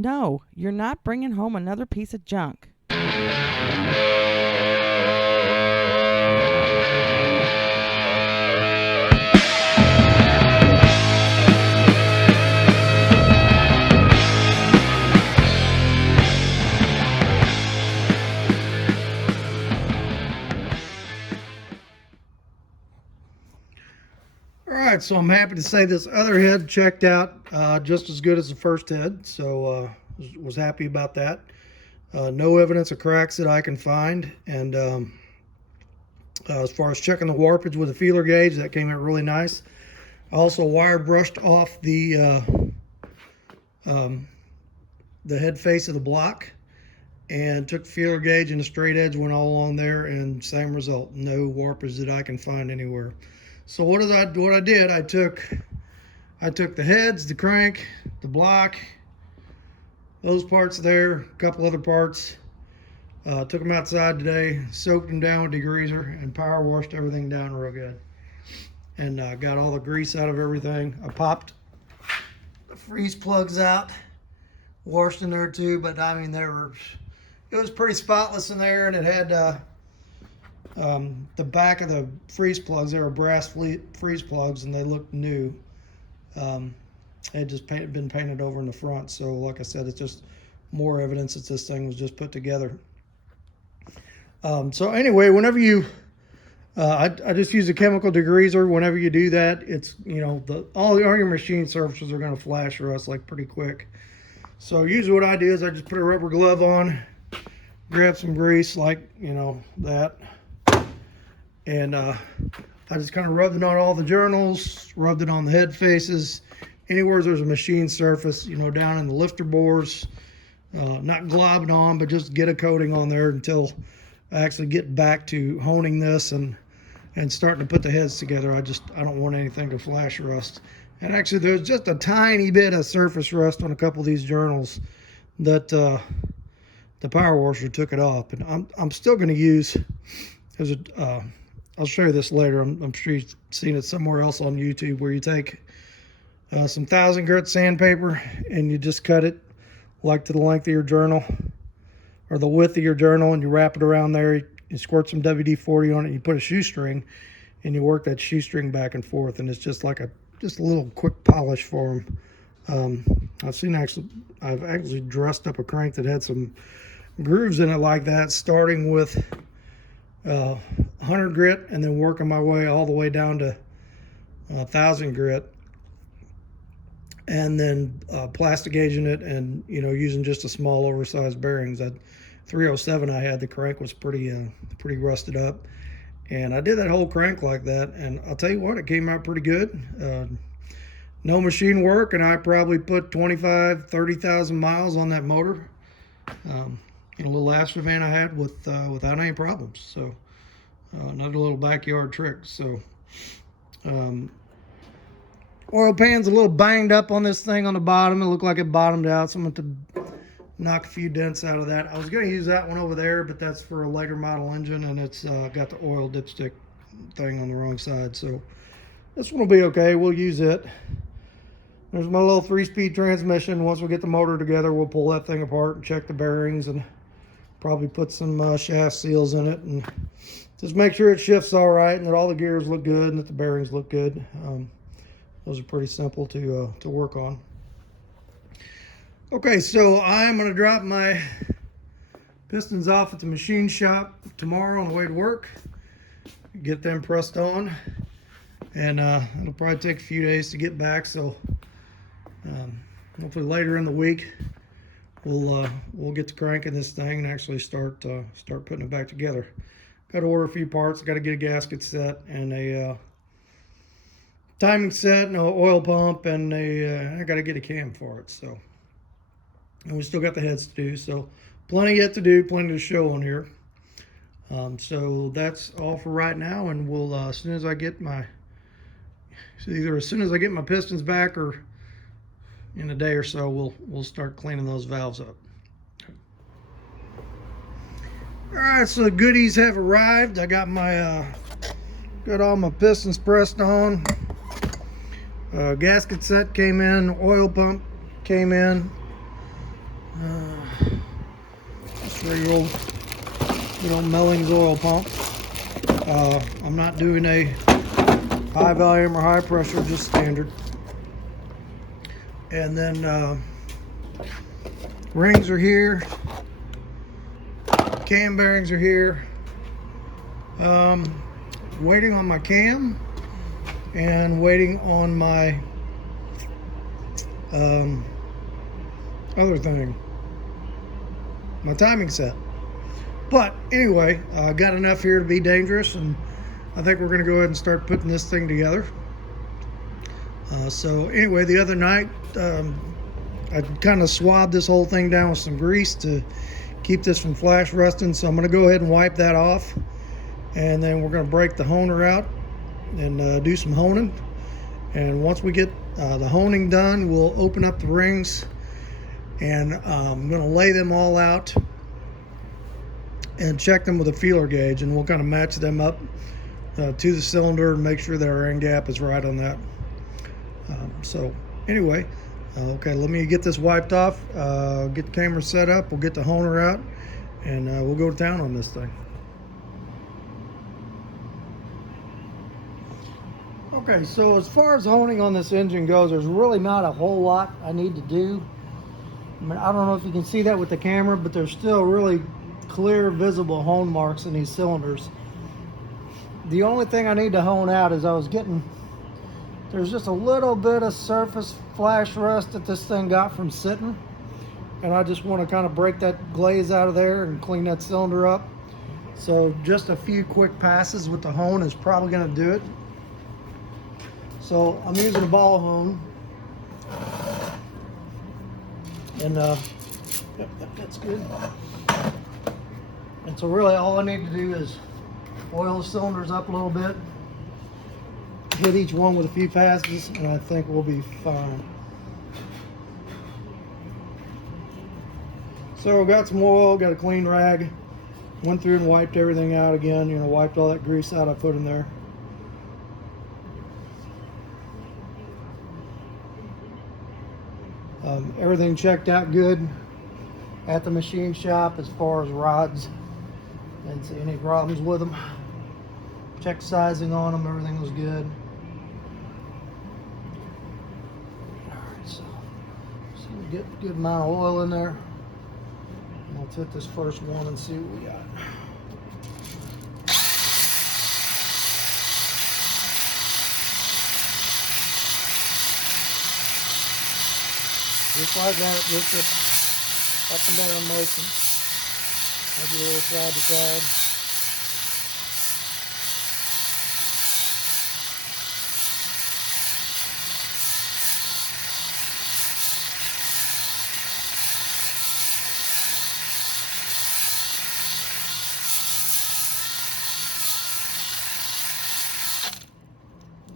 No, you're not bringing home another piece of junk. All right, so I'm happy to say this other head checked out just as good as the first head, so was happy about that. No evidence of cracks that I can find, and as far as checking the warpage with a feeler gauge, that came out really nice. I also wire brushed off the head face of the block and took the feeler gauge and the straight edge, went all along there, and same result, no warpage that I can find anywhere. So what I did, I took the heads, the crank, the block, those parts there, a couple other parts, took them outside today, soaked them down with degreaser, and power washed everything down real good. And got all the grease out of everything. I popped the freeze plugs out, washed in there too, but I mean, it was pretty spotless in there, and it had the back of the freeze plugs, they were brass freeze plugs, and they looked new. They had just been painted over in the front, so like I said, it's just more evidence that this thing was just put together. So anyway, whenever you I just use a chemical degreaser. Whenever you do that, it's, you know, all your machine surfaces are going to flash rust like pretty quick. So usually what I do is I just put a rubber glove on, grab some grease like, you know, that, and I just kind of rubbed it on all the journals, rubbed it on the head faces, anywhere there's a machine surface, you know, down in the lifter bores, not globbing on, but just get a coating on there until I actually get back to honing this and starting to put the heads together. I don't want anything to flash rust. And actually there's just a tiny bit of surface rust on a couple of these journals that the power washer took it off. And I'm still going to use, I'll show you this later. I'm sure you've seen it somewhere else on YouTube, where you take some 1000 grit sandpaper and you just cut it like to the length of your journal or the width of your journal, and you wrap it around there. You squirt some WD-40 on it, and you put a shoestring, and you work that shoestring back and forth, and it's just like a little quick polish for them. I've actually dressed up a crank that had some grooves in it like that, starting with 100 grit and then working my way all the way down to 1000 grit, and then plastic gauging it, and, you know, using just a small oversized bearings. That 307 I had, the crank was pretty rusted up, and I did that whole crank like that, and I'll tell you what, it came out pretty good. No machine work, and I probably put 30,000 miles on that motor in a little Astrovan I had without any problems. So another little backyard trick. So oil pan's a little banged up on this thing on the bottom. It looked like it bottomed out, so I'm going to knock a few dents out of that. I was going to use that one over there, but that's for a later model engine, and it's got the oil dipstick thing on the wrong side. So this one will be okay. We'll use it. There's my little 3-speed transmission. Once we get the motor together, we'll pull that thing apart and check the bearings, and probably put some shaft seals in it, and just make sure it shifts all right, and that all the gears look good, and that the bearings look good. Those are pretty simple to work on. Okay, so I'm going to drop my pistons off at the machine shop tomorrow on the way to work, get them pressed on, and it'll probably take a few days to get back. So hopefully later in the week we'll get to cranking this thing and actually start putting it back together. Got to order a few parts. Got to get a gasket set and a timing set and an oil pump, and I got to get a cam for it. So, and we still got the heads to do, so plenty yet to do, plenty to show on here. So that's all for right now, and we'll as soon as I get my pistons back, or in a day or so, we'll start cleaning those valves up. All right, so the goodies have arrived. I got got all my pistons pressed on. Gasket set came in, oil pump came in. Just regular old, Mellings oil pump. I'm not doing a high volume or high pressure, just standard. And then rings are here, cam bearings are here. Waiting on my cam and waiting on my other thing, my timing set. But anyway, I got enough here to be dangerous, and I think we're going to go ahead and start putting this thing together. So anyway, the other night I kind of swabbed this whole thing down with some grease to keep this from flash rusting, so I'm going to go ahead and wipe that off, and then we're going to break the honer out and do some honing. And once we get the honing done, we'll open up the rings, and I'm going to lay them all out and check them with a feeler gauge, and we'll kind of match them up to the cylinder and make sure that our end gap is right on that. So anyway, okay, let me get this wiped off, get the camera set up, we'll get the honer out, and we'll go to town on this thing. Okay, so as far as honing on this engine goes, there's really not a whole lot I need to do. I mean, I don't know if you can see that with the camera, but there's still really clear, visible hone marks in these cylinders. The only thing I need to hone out is there's just a little bit of surface flash rust that this thing got from sitting, and I just want to kind of break that glaze out of there and clean that cylinder up. So just a few quick passes with the hone is probably going to do it. So I'm using a ball hone, and yep, that's good. And so really all I need to do is oil the cylinders up a little bit, hit each one with a few passes, and I think we'll be fine. So got some oil, got a clean rag, went through and wiped everything out again, wiped all that grease out I put in there. Everything checked out good at the machine shop as far as rods. Didn't see any problems with them. Checked sizing on them, everything was good. Alright, so we get a good amount of oil in there. And let's hit this first one and see what we got. Just like that, just a up and down motion. Maybe a little side to side.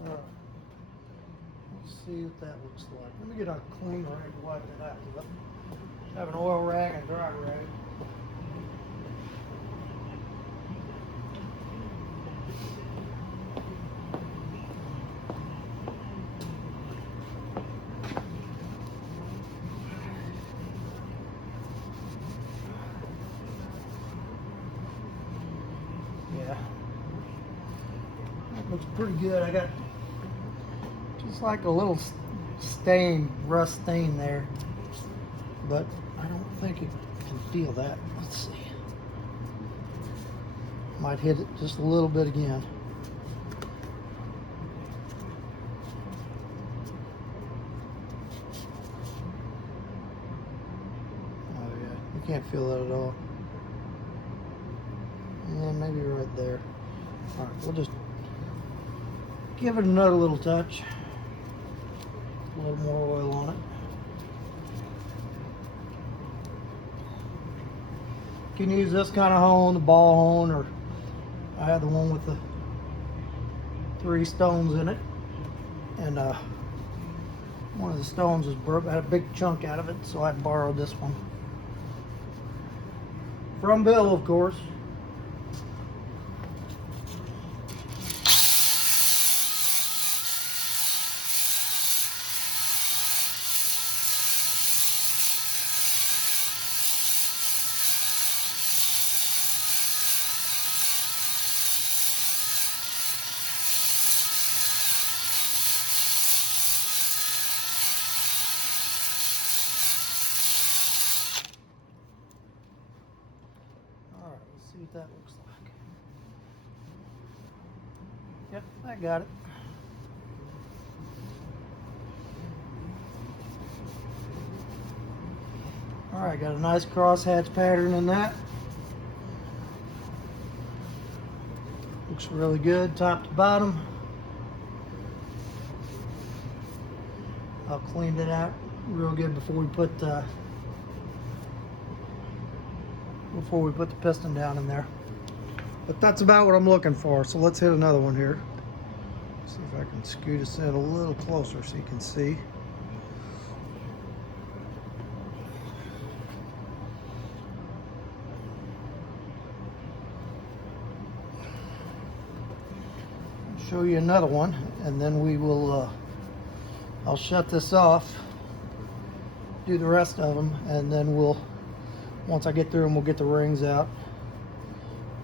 Alright. Let's see what that looks like. Let me get a clean rag to wipe it out. I have an oil rag and a dry rag. Yeah, that looks pretty good. I got just like a little stain, rust stain there, but I don't think it can feel that. Let's see. Might hit it just a little bit again. Oh yeah, you can't feel that at all. Yeah, maybe right there. All right, we'll just give it another little touch. A little more oil on it. You can use this kind of hone, the ball hone, or I have the one with the 3 stones in it. And one of the stones was broke. I had a big chunk out of it, so I borrowed this one. From Bill, of course. what that looks like. Yep, I got it. Alright, got a nice crosshatch pattern in that. Looks really good top to bottom. I'll clean it out real good before we put the piston down in there. But that's about what I'm looking for. So let's hit another one here. See if I can scoot us in a little closer so you can see. Show you another one, and then we will I'll shut this off, do the rest of them, and then once I get through them, we'll get the rings out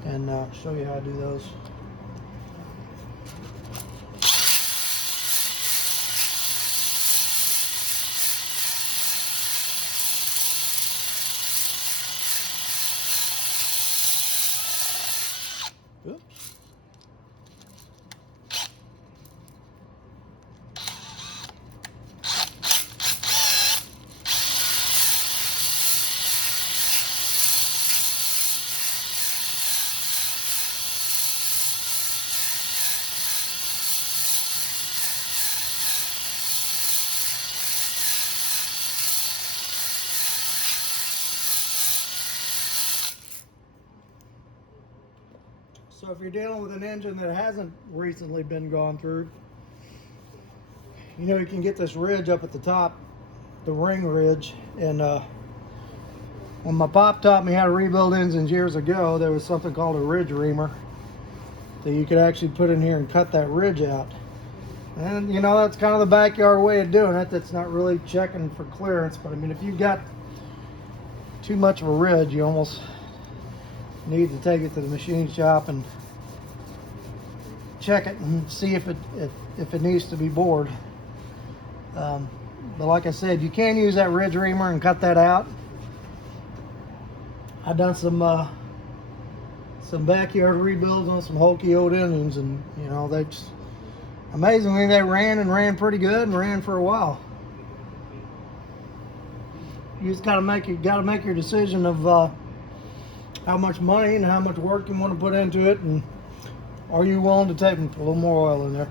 and show you how to do those. Oops. So if you're dealing with an engine that hasn't recently been gone through, you know, you can get this ridge up at the top, the ring ridge. And when my pop taught me how to rebuild engines years ago, there was something called a ridge reamer that you could actually put in here and cut that ridge out. And you know, that's kind of the backyard way of doing it. That's not really checking for clearance, but I mean, if you've got too much of a ridge, you almost need to take it to the machine shop and check it and see if it needs to be bored. But like I said, you can use that ridge reamer and cut that out. I've done some backyard rebuilds on some hokey old engines, and you know, they just amazingly they ran pretty good and ran for a while. You just gotta make your decision of how much money and how much work you want to put into it, and are you willing to take, put a little more oil in there,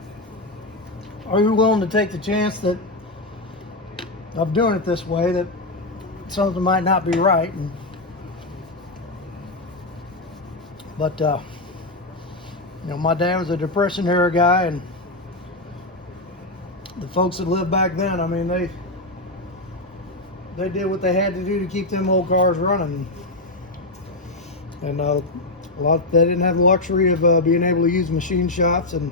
are you willing to take the chance that of doing it this way, that something might not be right. But you know, my dad was a Depression era guy, and the folks that lived back then, I mean, they did what they had to do to keep them old cars running. And they didn't have the luxury of being able to use machine shops and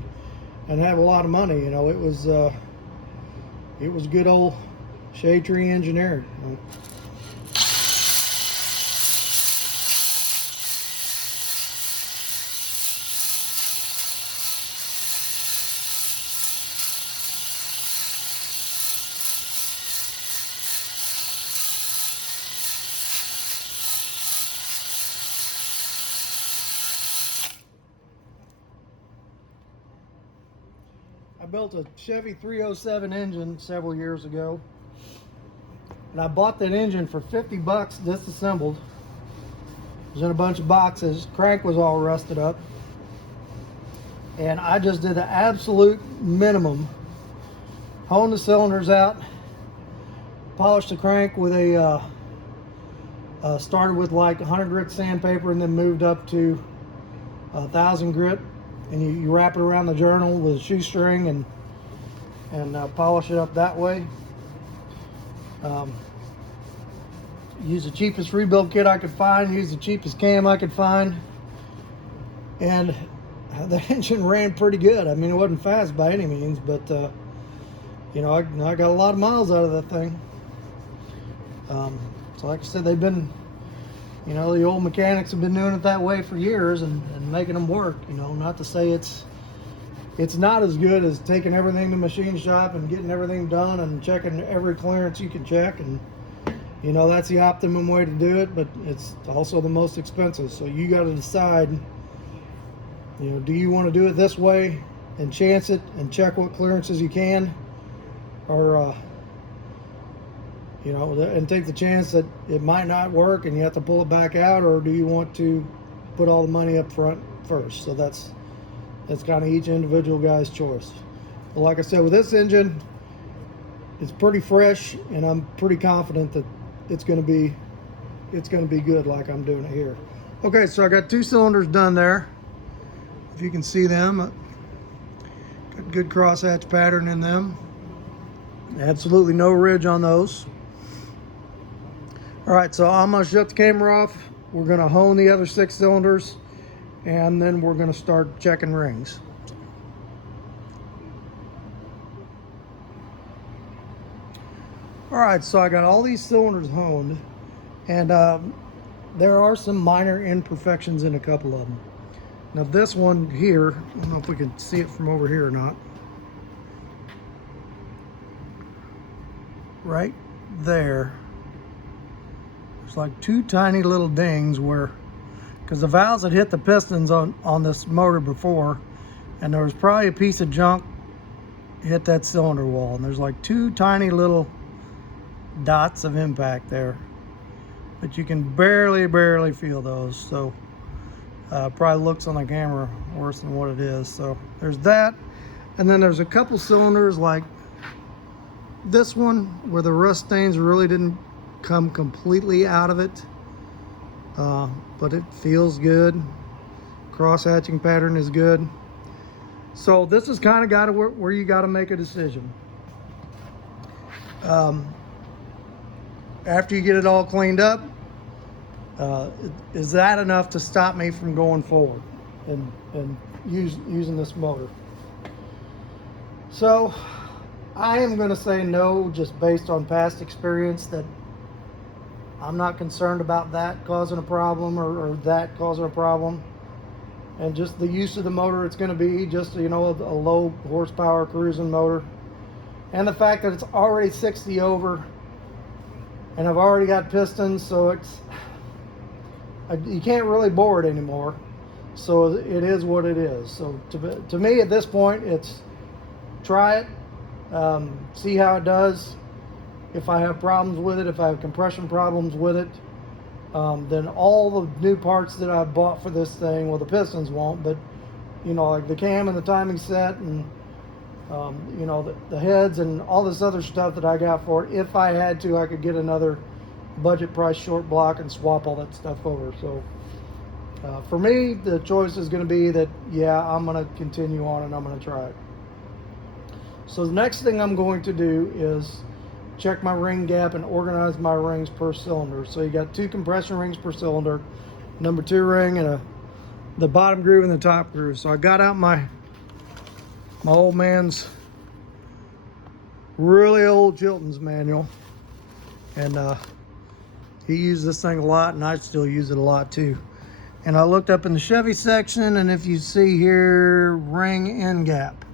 have a lot of money. You know, it was good old shade tree engineering. You know. I built a Chevy 307 engine several years ago, and I bought that engine for 50 bucks disassembled. It was in a bunch of boxes. Crank was all rusted up, and I just did the absolute minimum. Honed the cylinders out, polished the crank with a started with like 100 grit sandpaper, and then moved up to 1,000 grit. And you wrap it around the journal with a shoestring and polish it up that way. Use the cheapest rebuild kit I could find, use the cheapest cam I could find, and the engine ran pretty good. I mean, it wasn't fast by any means, but you know, I got a lot of miles out of that thing. So like I said, they've been, you know, the old mechanics have been doing it that way for years and making them work. You know, not to say it's not as good as taking everything to the machine shop and getting everything done and checking every clearance you can check. And You know, that's the optimum way to do it, but it's also the most expensive. So you got to decide, you know, do you want to do it this way and chance it and check what clearances you can, or you know, and take the chance that it might not work and you have to pull it back out, or do you want to put all the money up front first? So that's kind of each individual guy's choice. But like I said, with this engine, it's pretty fresh, and I'm pretty confident that it's going to be good like I'm doing it here. Okay, so I got 2 cylinders done there. If you can see them, got good crosshatch pattern in them. Absolutely no ridge on those. All right, so I'm gonna shut the camera off. We're gonna hone the other 6 cylinders, and then we're gonna start checking rings. All right, so I got all these cylinders honed, and there are some minor imperfections in a couple of them. Now this one here, I don't know if we can see it from over here or not. Right there, there's like 2 tiny little dings where, because the valves had hit the pistons on this motor before, and there was probably a piece of junk hit that cylinder wall, and there's like 2 tiny little dots of impact there, but you can barely feel those. So probably looks on the camera worse than what it is. So there's that, and then there's a couple cylinders like this one where the rust stains really didn't come completely out of it, but it feels good. Cross hatching pattern is good. So this is kind of got to where you got to make a decision. After you get it all cleaned up, is that enough to stop me from going forward and using this motor? So I am going to say no, just based on past experience, that I'm not concerned about that causing a problem or that causing a problem. And just the use of the motor, it's going to be just, you know, a low horsepower cruising motor. And the fact that it's already 60 over, and I've already got pistons, so you can't really bore it anymore. So it is what it is. So to me at this point, it's try it, see how it does. If I have problems with it, if I have compression problems with it, then all the new parts that I bought for this thing, well, the pistons won't, but you know, like the cam and the timing set and you know, the heads and all this other stuff that I got for it, if I had to, I could get another budget price short block and swap all that stuff over. So for me, the choice is going to be that, yeah, I'm going to continue on and I'm going to try it. So the next thing I'm going to do is check my ring gap and organize my rings per cylinder. So you got 2 compression rings per cylinder, number 2 ring and the bottom groove and the top groove. So I got out my old man's really old Chilton's manual, and he used this thing a lot, and I still use it a lot too. And I looked up in the Chevy section, and if you see here, ring end gap.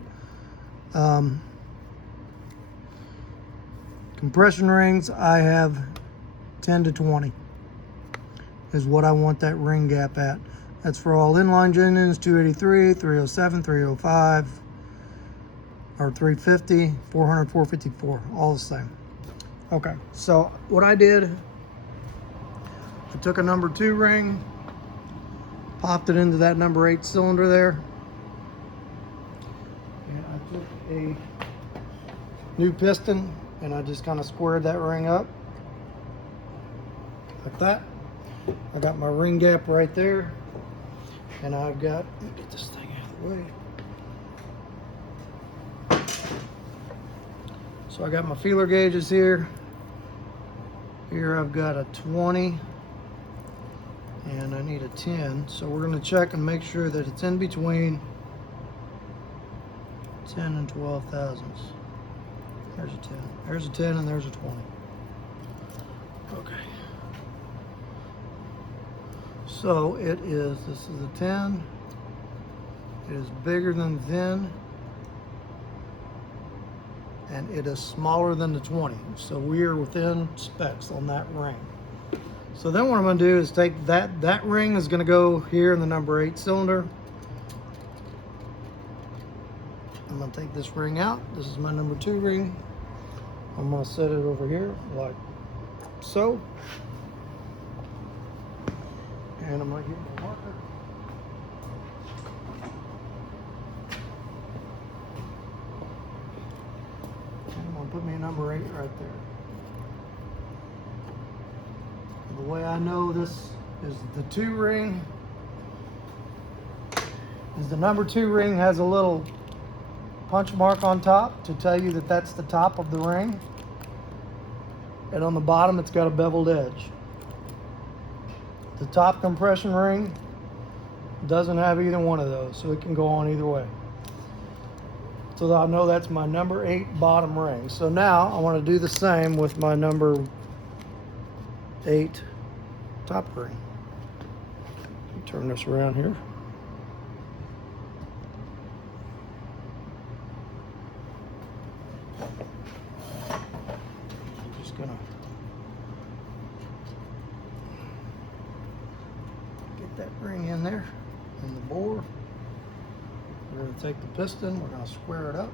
Compression rings, I have 10 to 20 is what I want that ring gap at. That's for all inline engines, 283, 307, 305, or 350, 400, 454, all the same. Okay, so what I did, I took a number 2 ring, popped it into that number 8 cylinder there, and I took a new piston and I just kind of squared that ring up like that. I got my ring gap right there, and I've got, let me get this thing out of the way. So I got my feeler gauges here. Here I've got a 20 and I need a 10. So we're going to check and make sure that it's in between 10 and 12 thousandths. There's a 10. There's a 10 and there's a 20. Okay. So it is, this is a 10. It is bigger than the 10. and it is smaller than the 20. So we are within specs on that ring. So then what I'm going to do is take that ring is going to go here in the number 8 cylinder. I'm going to take this ring out. This is my number 2 ring. I'm going to set it over here like so. And I'm going to get my marker. And I'm going to put me a number 8 right there. The way I know this is the 2 ring is the number 2 ring has a little punch mark on top to tell you that that's the top of the ring, and on the bottom it's got a beveled edge. The top compression ring doesn't have either one of those, so it can go on either way. So I know that's my number 8 bottom ring. So now I want to do the same with my number 8 top ring. Turn this around here. I'm just gonna get that ring in there in the bore. We're going to take the piston, we're going to square it up.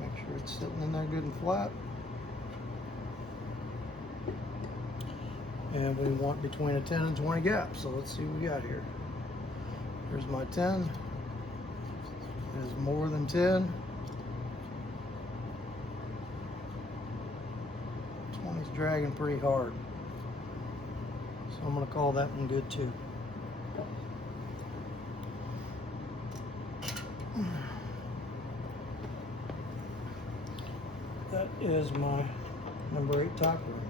Make sure it's sitting in there good and flat. And we want between a 10 and 20 gap. So let's see what we got here. Here's my 10. It is more than 10. 20's dragging pretty hard. So I'm going to call that one good too. That is my number 8 top ring.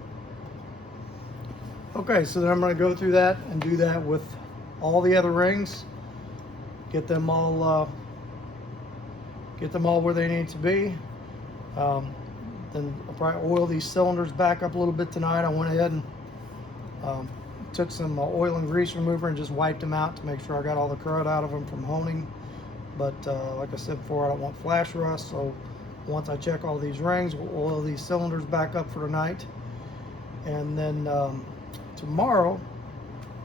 Okay, so then I'm going to go through that and do that with all the other rings. Get them all where they need to be. Then I'll probably oil these cylinders back up a little bit tonight. I went ahead and took some oil and grease remover and just wiped them out to make sure I got all the crud out of them from honing. But like I said before, I don't want flash rust, so once I check all these rings, we'll oil these cylinders back up for tonight. And then tomorrow,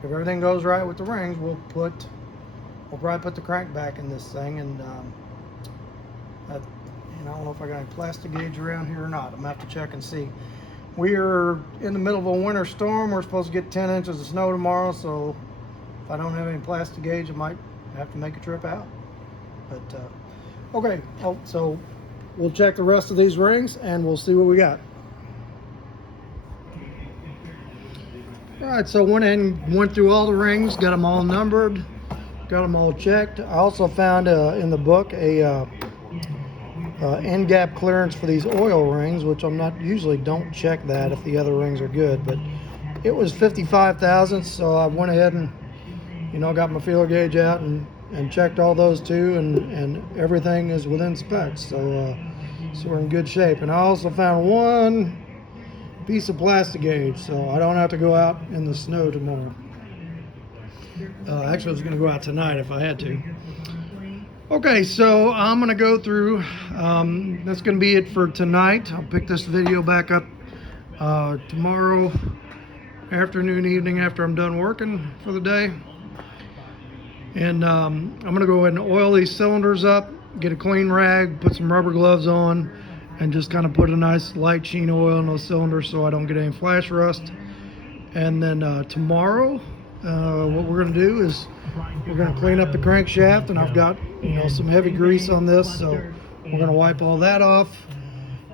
if everything goes right with the rings, we'll probably put the crank back in this thing. And I don't know if I got any plastic gauge around here or not. I'm gonna have to check and see. We are in the middle of a winter storm. We're supposed to get 10 inches of snow tomorrow, so if I don't have any plastic gauge, I might have to make a trip out. But okay, so we'll check the rest of these rings and we'll see what we got. All right, so went through all the rings, got them all numbered, got them all checked. I also found in the book a end gap clearance for these oil rings, which I'm not usually don't check that if the other rings are good, but it was 55 thousandths, so I went ahead and got my feeler gauge out and checked all those too, and everything is within specs, so we're in good shape. And I also found one piece of plastic gauge, so I don't have to go out in the snow tomorrow. Actually, I was going to go out tonight if I had to. Okay, so I'm going to go through, that's going to be it for tonight. I'll pick this video back up tomorrow afternoon, evening after I'm done working for the day. And I'm going to go ahead and oil these cylinders up, get a clean rag, put some rubber gloves on, and just kind of put a nice light sheen oil in those cylinders so I don't get any flash rust. And then tomorrow, what we're going to do is we're going to clean up the crankshaft, and I've got some heavy grease on this, so we're going to wipe all that off,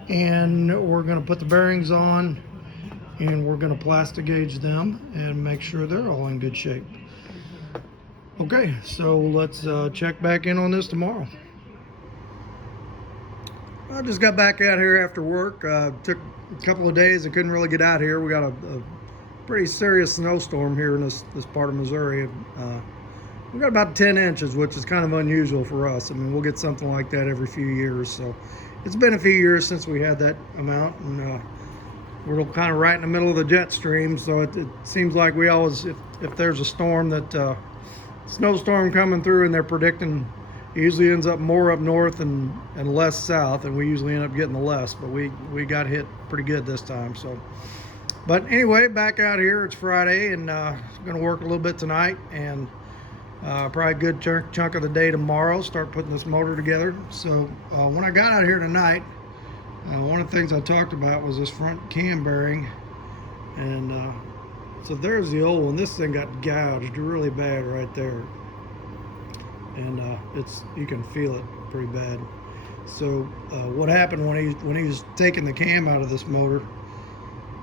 and we're going to put the bearings on, and we're going to plastic gauge them and make sure they're all in good shape. Okay, so let's check back in on this tomorrow. I just got back out here after work. Took a couple of days. I couldn't really get out here. We got a pretty serious snowstorm here in this part of Missouri. We got about 10 inches, which is kind of unusual for us. I mean, we'll get something like that every few years. So it's been a few years since we had that amount, and we're kind of right in the middle of the jet stream. So it seems like we always, if there's a storm snowstorm coming through and they're predicting It usually ends up more up north and less south, and we usually end up getting the less, but we got hit pretty good this time. So, but anyway, back out here. It's Friday, and going to work a little bit tonight, and probably a good chunk of the day tomorrow. Start putting this motor together. So when I got out here tonight, one of the things I talked about was this front cam bearing, and so there's the old one. This thing got gouged really bad right there, and you can feel it pretty bad. So what happened when he was taking the cam out of this motor,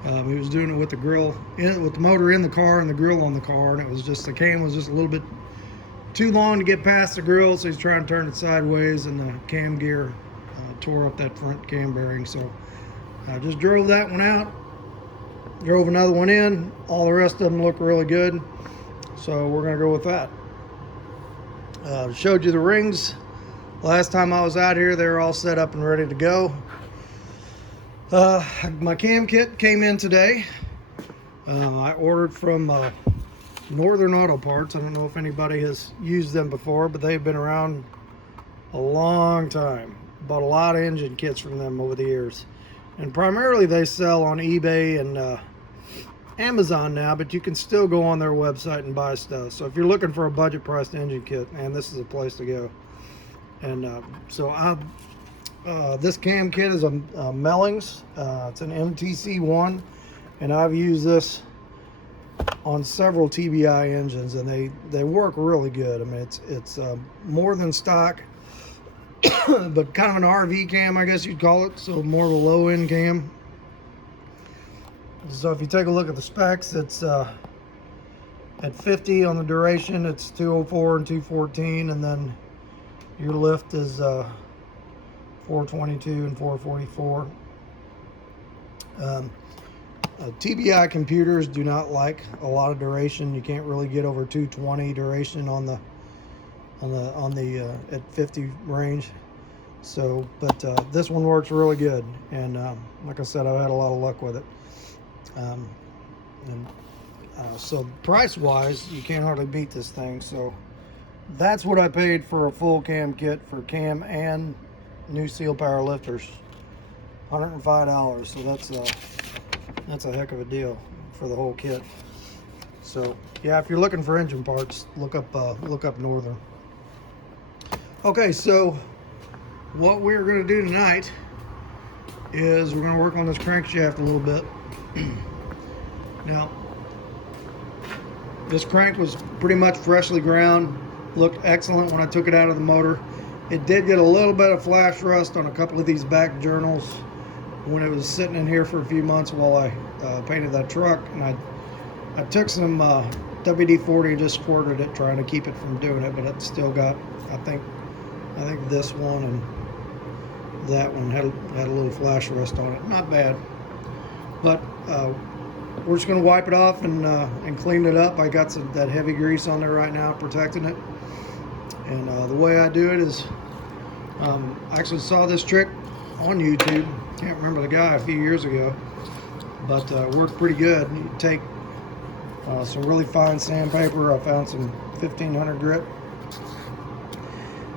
he was doing it with the grill with the motor in the car and the grill on the car, and it was just the cam was just a little bit too long to get past the grill, so he's trying to turn it sideways, and the cam gear tore up that front cam bearing. So I just drove that one out, drove another one in. All the rest of them look really good, so we're gonna go with that. Showed you the rings last time I was out here. They're all set up and ready to go. My cam kit came in today. I ordered from Northern Auto Parts. I don't know if anybody has used them before, but they've been around a long time. Bought a lot of engine kits from them over the years, and primarily they sell on eBay and Amazon now, but you can still go on their website and buy stuff. So if you're looking for a budget priced engine kit, man, this is a place to go. And this cam kit is a Mellings. It's an MTC1, and I've used this on several TBI engines, and they work really good. I mean, it's more than stock, but kind of an RV cam, I guess you'd call it. So more of a low end cam. So if you take a look at the specs, it's at 50 on the duration, it's 204 and 214, and then your lift is 422 and 444. TBI computers do not like a lot of duration. You can't really get over 220 duration on the at 50 range. So, but this one works really good, and like I said, I've had a lot of luck with it. So price-wise, you can't hardly beat this thing. So that's what I paid for a full cam kit for cam and new seal power lifters, $105. So that's a heck of a deal for the whole kit. So yeah, if you're looking for engine parts, look up Northern. Okay, so what we're going to do tonight is we're going to work on this crankshaft a little bit. Now, this crank was pretty much freshly ground, looked excellent when I took it out of the motor. It did get a little bit of flash rust on a couple of these back journals when it was sitting in here for a few months while I painted that truck, and I took some WD-40 and just squirted it, trying to keep it from doing it, but it still got, I think this one and that one had a little flash rust on it. Not bad, but we're just going to wipe it off and clean it up. I got that heavy grease on there right now protecting it, and the way I do it is I actually saw this trick on YouTube. Can't remember the guy a few years ago, but worked pretty good. You take some really fine sandpaper. I found some 1500 grit,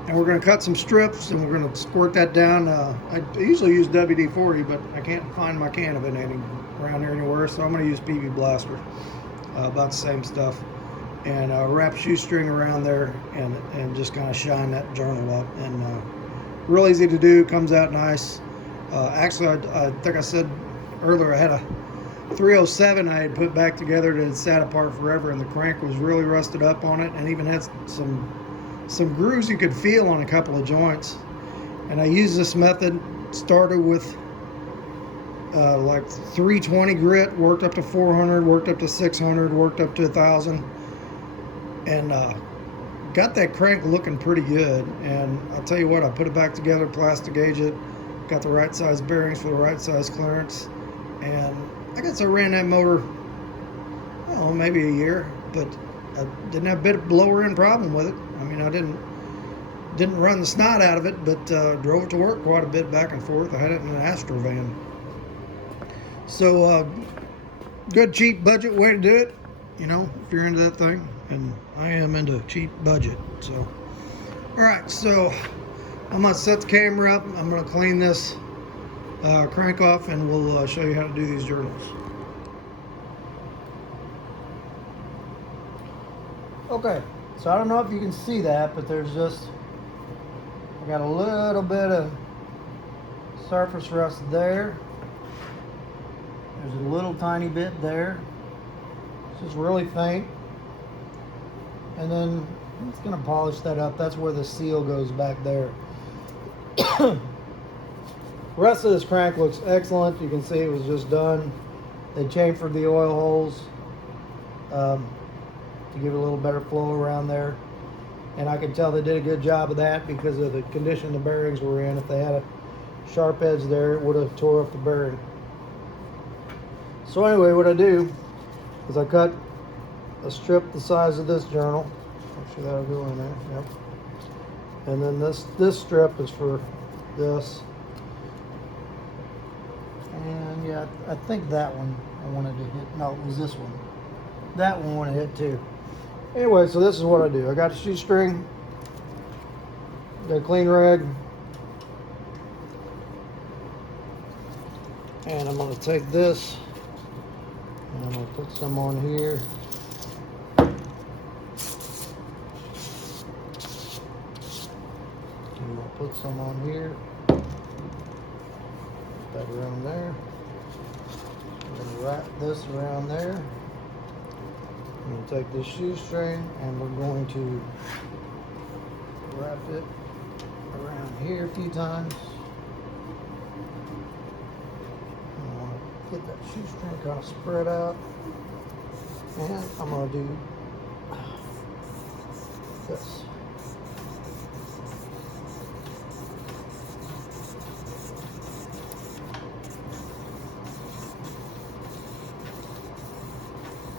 and we're going to cut some strips, and we're going to squirt that down. I usually use WD-40, but I can't find my can of it around here anywhere, so I'm going to use PB Blaster, about the same stuff, and wrap shoestring around there and just kind of shine that journal up. And real easy to do, comes out nice. Actually, I think I said earlier I had a 307 I had put back together that had sat apart forever, and the crank was really rusted up on it, and even had some grooves you could feel on a couple of joints. And I used this method, started with like 320 grit, worked up to 400, worked up to 600, worked up to 1000, and got that crank looking pretty good. And I'll tell you what, I put it back together, plastic gauge it, got the right size bearings for the right size clearance, and I guess I ran that motor, oh, maybe a year, but I didn't have a bit of blower end problem with it. I mean, I didn't run the snot out of it, but drove it to work quite a bit back and forth. I had it in an Astro van. So good cheap budget way to do it, you know, if you're into that thing, and I am into cheap budget. So Alright, so I'm going to set the camera up. I'm going to clean this crank off, and we'll show you how to do these journals. Okay, so I don't know if you can see that, but there's just, I got a little bit of surface rust there. There's a little tiny bit there. It's just really faint. And then I'm just going to polish that up. That's where the seal goes back there. The rest of this crank looks excellent. You can see it was just done. They chamfered the oil holes to give it a little better flow around there. And I can tell they did a good job of that because of the condition the bearings were in. If they had a sharp edge there, it would have tore up the bearing. So anyway, what I do is I cut a strip the size of this journal. I'm sure that'll go in there. Yep. And then this strip is for this. And yeah, I think that one I wanted to hit. No, it was this one. That one I want to hit too. Anyway, so this is what I do. I got a shoestring, got a clean rag, and I'm going to take this and I'm going to put some on here. I'm going to put some on here. Put that around there. I'm going to wrap this around there. I'm going to take this shoestring and we're going to wrap it around here a few times. I want to get that shoestring kind of spread out. And I'm going to do this.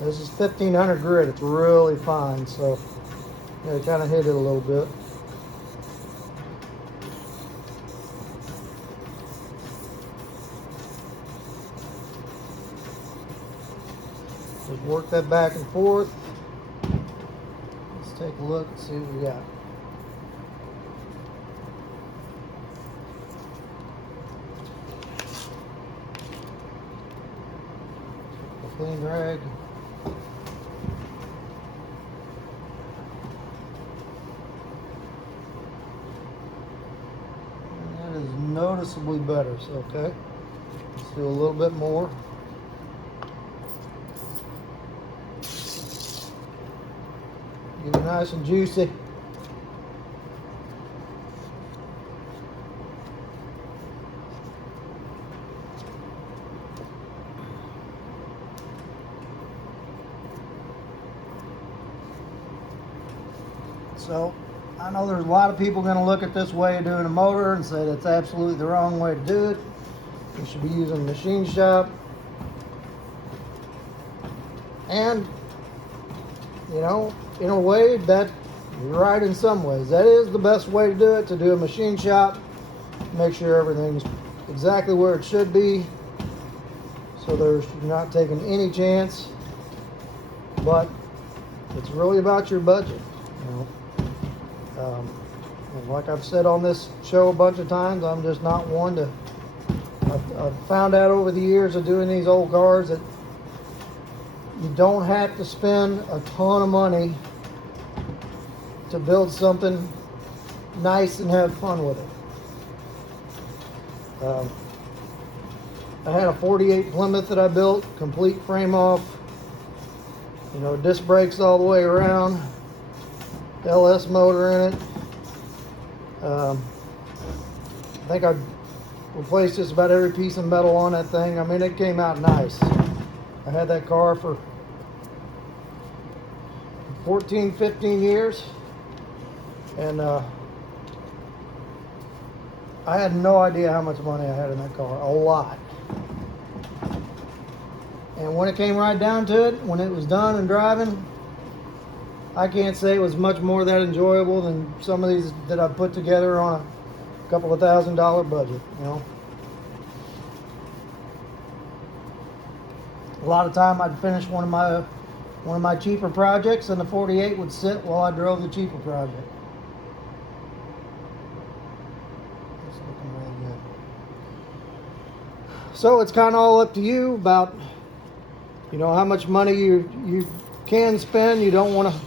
This is 1500 grit. It's really fine, so yeah, kind of hit it a little bit. Just work that back and forth. Let's take a look and see what we got. A clean rag. Noticeably better, so okay. Let's do a little bit more. Get it nice and juicy. So I know there's a lot of people going to look at this way of doing a motor and say that's absolutely the wrong way to do it. You should be using a machine shop. And, you know, in a way that you're right in some ways. That is the best way to do it, to do a machine shop. Make sure everything's exactly where it should be. So you're not taking any chance. But it's really about your budget, you know. And like I've said on this show a bunch of times, I'm just not one to. I've found out over the years of doing these old cars that you don't have to spend a ton of money to build something nice and have fun with it. I had a 48 Plymouth that I built, complete frame off, you know, disc brakes all the way around. LS motor in it. I think I replaced just about every piece of metal on that thing. I mean, it came out nice. I had that car for 14, 15 years. And I had no idea how much money I had in that car. A lot. And when it came right down to it, when it was done and driving, I can't say it was much more that enjoyable than some of these that I've put together on a couple of $1,000 budget, you know. A lot of time I'd finish one of my cheaper projects and the 48 would sit while I drove the cheaper project. So it's kind of all up to you about, you know, how much money you can spend. You don't want to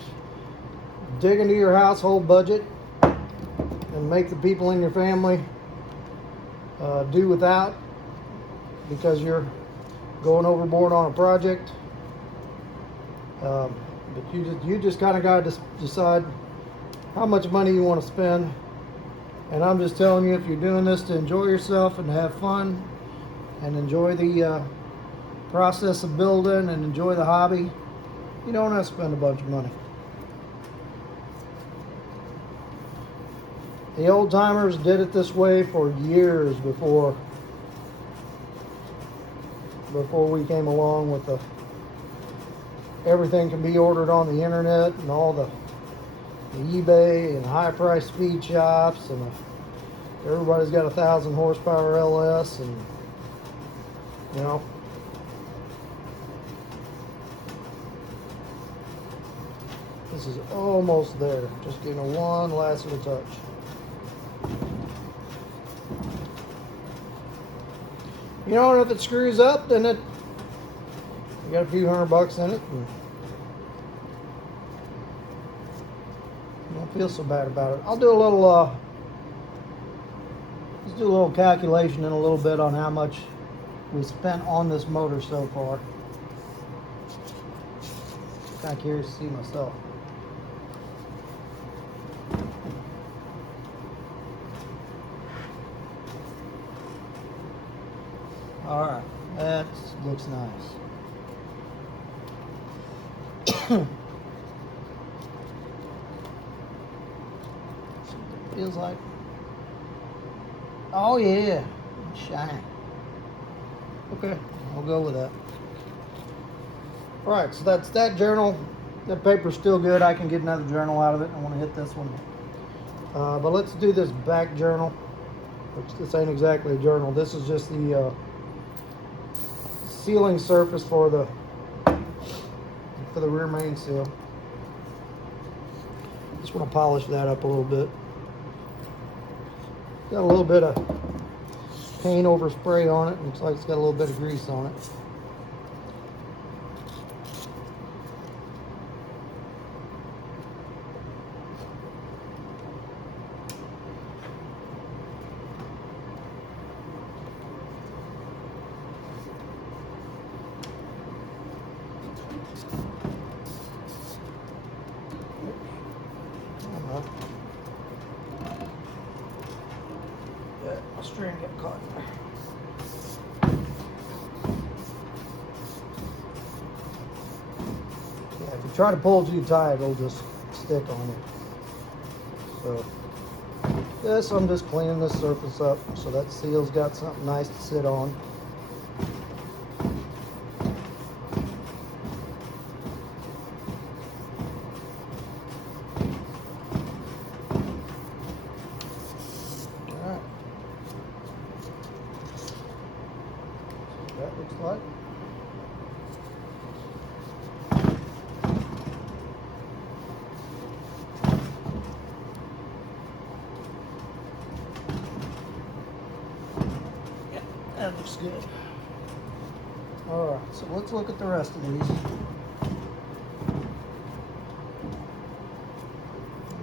dig into your household budget and make the people in your family do without because you're going overboard on a project. But you just kind of got to decide how much money you want to spend. And I'm just telling you, if you're doing this to enjoy yourself and have fun and enjoy the process of building and enjoy the hobby, you don't have to spend a bunch of money. The old timers did it this way for years before we came along with the everything can be ordered on the internet and all the eBay and high price speed shops, and everybody's got 1,000 horsepower LS, and you know, this is almost there. Just getting one last little touch. You know, and if it screws up, then you got a few $100 in it, and you don't feel so bad about it. I'll do a little, let's do a little calculation in a little bit on how much we spent on this motor so far. Kind of curious to see myself. All right, that looks nice. Feels like, oh yeah, shine. Okay, I'll go with that. All right, so that's that journal. That paper's still good. I can get another journal out of it. I want to hit this one. But let's do this back journal, which this ain't exactly a journal. This is just the sealing surface for the rear main seal. Just want to polish that up a little bit. Got a little bit of paint overspray on it. Looks like it's got a little bit of grease on it. My string got caught in there. Yeah, if you try to pull too tight, it'll just stick on you. So this, I'm just cleaning this surface up so that seal's got something nice to sit on. That looks like. Yeah, that looks good. All right, so let's look at the rest of these.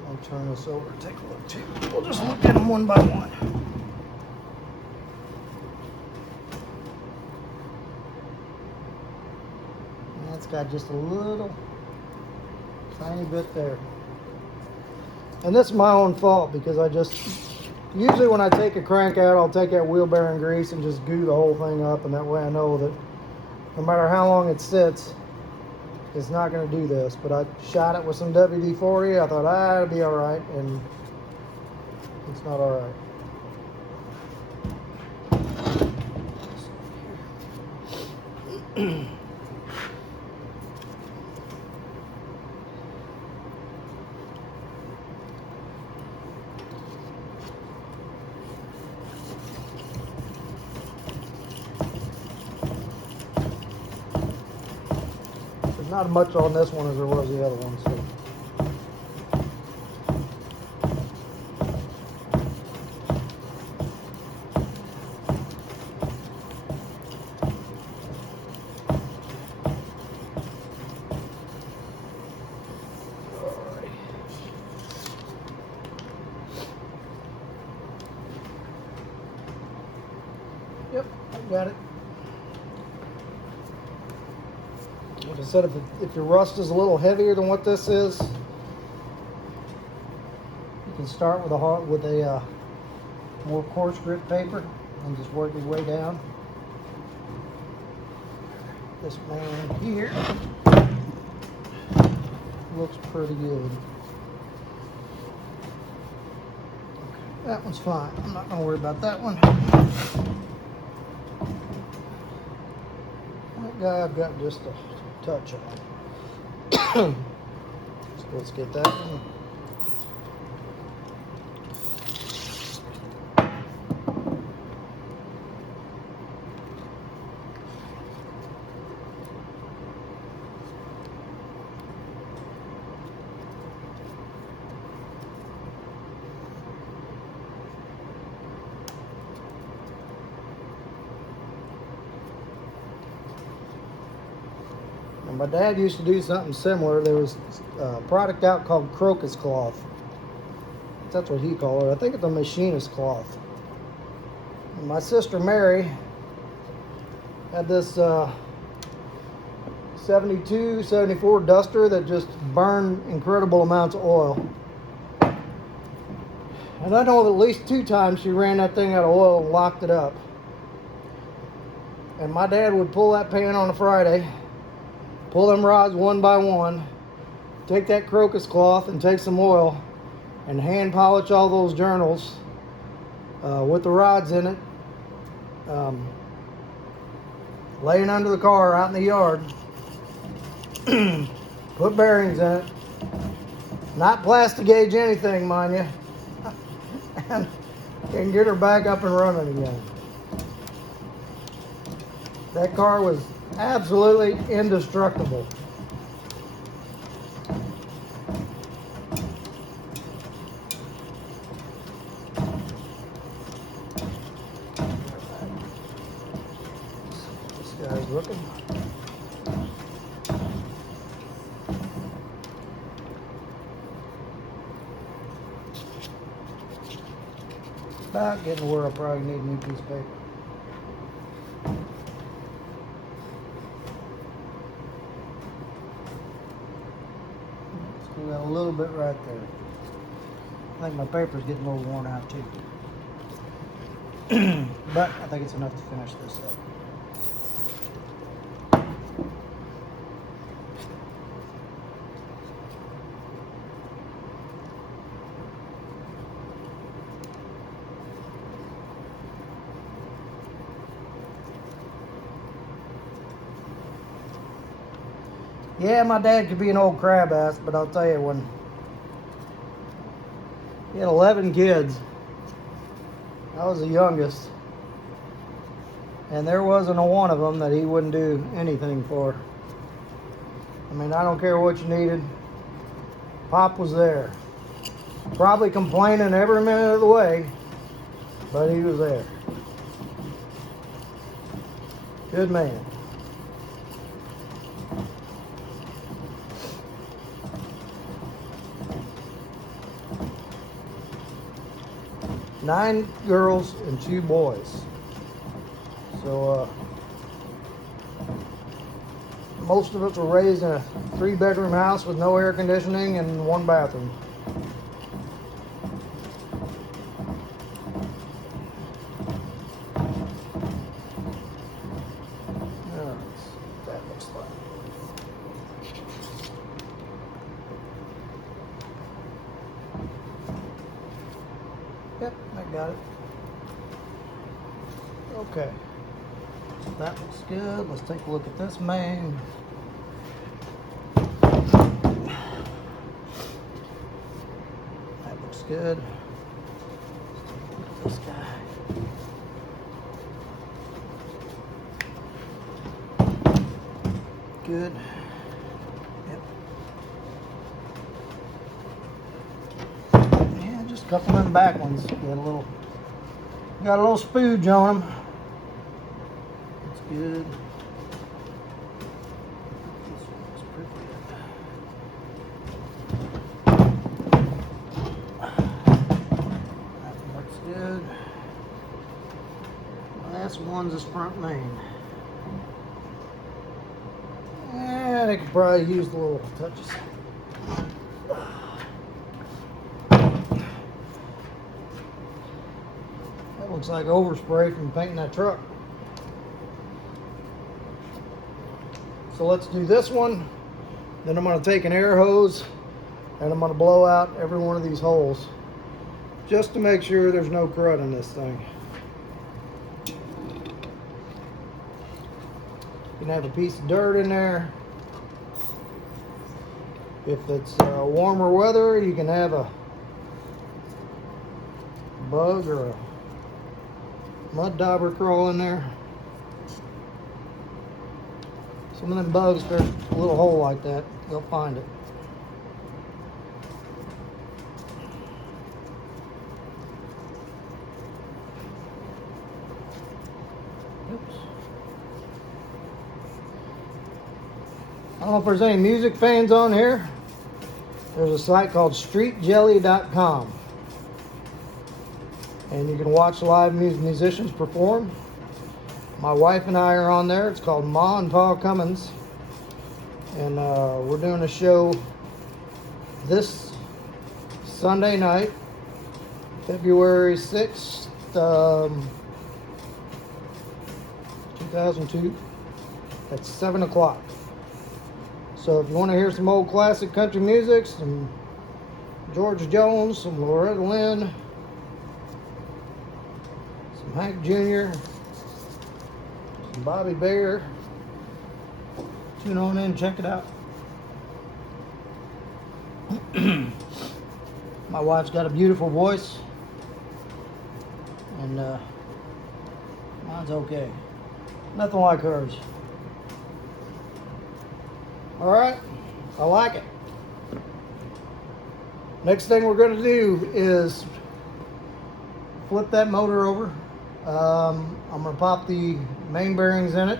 I'll turn this over and take a look too. We'll just look at them one by one. It's got just a little tiny bit there. And this is my own fault because usually when I take a crank out, I'll take that wheel bearing grease and just goo the whole thing up, and that way I know that no matter how long it sits, it's not going to do this. But I shot it with some WD-40. I thought, it'll be all right, and it's not all right. There's not much on this one as there was the other one, so. got it. Like I said, if your rust is a little heavier than what this is, you can start with a more coarse grit paper and just work your way down. This man here looks pretty good. Okay, that one's fine. I'm not going to worry about that one. That guy I've got just a touch on. So let's get that one. And my dad used to do something similar. There was a product out called crocus cloth. That's what he called it. I think it's a machinist cloth. And my sister Mary had this 72, 74 duster that just burned incredible amounts of oil. And I know of at least 2 times she ran that thing out of oil and locked it up. And my dad would pull that pan on a Friday, pull them rods one by one, take that crocus cloth and take some oil and hand polish all those journals with the rods in it, laying under the car out in the yard. Put bearings in it, not plastic gauge anything, mind you, and get her back up and running again. That car was absolutely indestructible. This guy's looking. About getting to where I probably need a new piece of paper. Still got a little bit right there. I think my paper's getting a little worn out too. But I think it's enough to finish this up. Yeah, my dad could be an old crab ass, but I'll tell you, when he had 11 kids, I was the youngest, and there wasn't a one of them that he wouldn't do anything for. I mean, I don't care what you needed. Pop was there. Probably complaining every minute of the way, but he was there. Good man. Nine girls and 2 boys. So most of us were raised in a 3-bedroom house with no air conditioning and 1 bathroom. That looks fun. Yep, I got it. Okay. That looks good. Let's take a look at this man. That looks good. Let's take a look at this guy. Good. A couple of them back ones got a little spooge on them. That's good. This one's pretty good. That one looks good. Last one. one's this front main. And it could probably use the little touches. That looks like overspray from painting that truck. So let's do this one. Then I'm going to take an air hose and I'm going to blow out every one of these holes just to make sure there's no crud in this thing. You can have a piece of dirt in there. If it's warmer weather, you can have a bug or a mud dauber crawl in there. Some of them bugs, there's a little hole like that, they'll find it. Oops. I don't know if there's any music fans on here. There's a site called streetjelly.com. And you can watch live musicians perform. My wife and I are on there. It's called Ma and Pa Cummins. And we're doing a show this Sunday night, February 6th, 2002, at 7 o'clock. So if you want to hear some old classic country music, some George Jones, some Loretta Lynn, some Hank Jr., some Bobby Bear, tune on in and check it out. My wife's got a beautiful voice, and mine's okay. Nothing like hers. All right, I like it. Next thing we're going to do is flip that motor over. I'm going to pop the main bearings in it.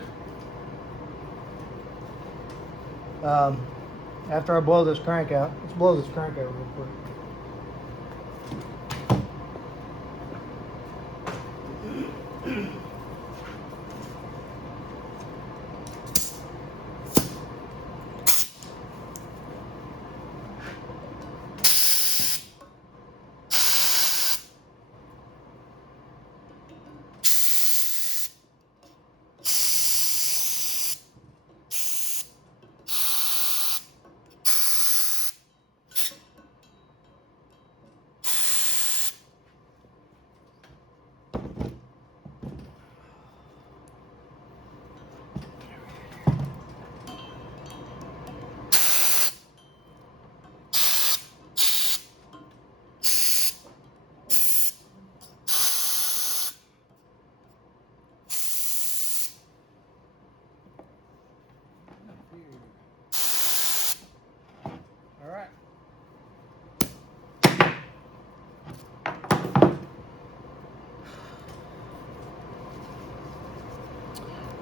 After I blow this crank out. Let's blow this crank out real quick. All right.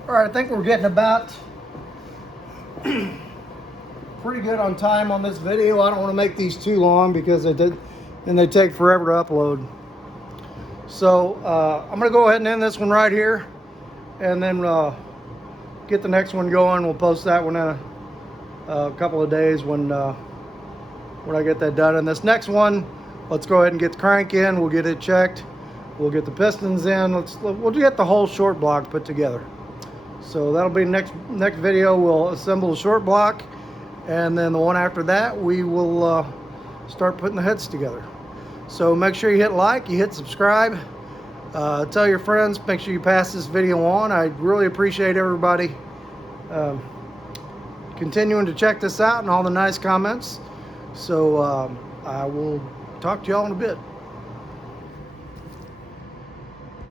All right, I think we're getting about pretty good on time on this video. I don't want to make these too long because they take forever to upload. So I'm going to go ahead and end this one right here, and then get the next one going. We'll post that one in a couple of days when I get that done. And this next one, let's go ahead and get the crank in. We'll get it checked. We'll get the pistons in. We'll get the whole short block put together. So that'll be next video. We'll assemble the short block, and then the one after that we will start putting the heads together. So make sure you hit like, you hit subscribe, tell your friends, make sure you pass this video on. I really appreciate everybody continuing to check this out and all the nice comments. So I will talk to y'all in a bit.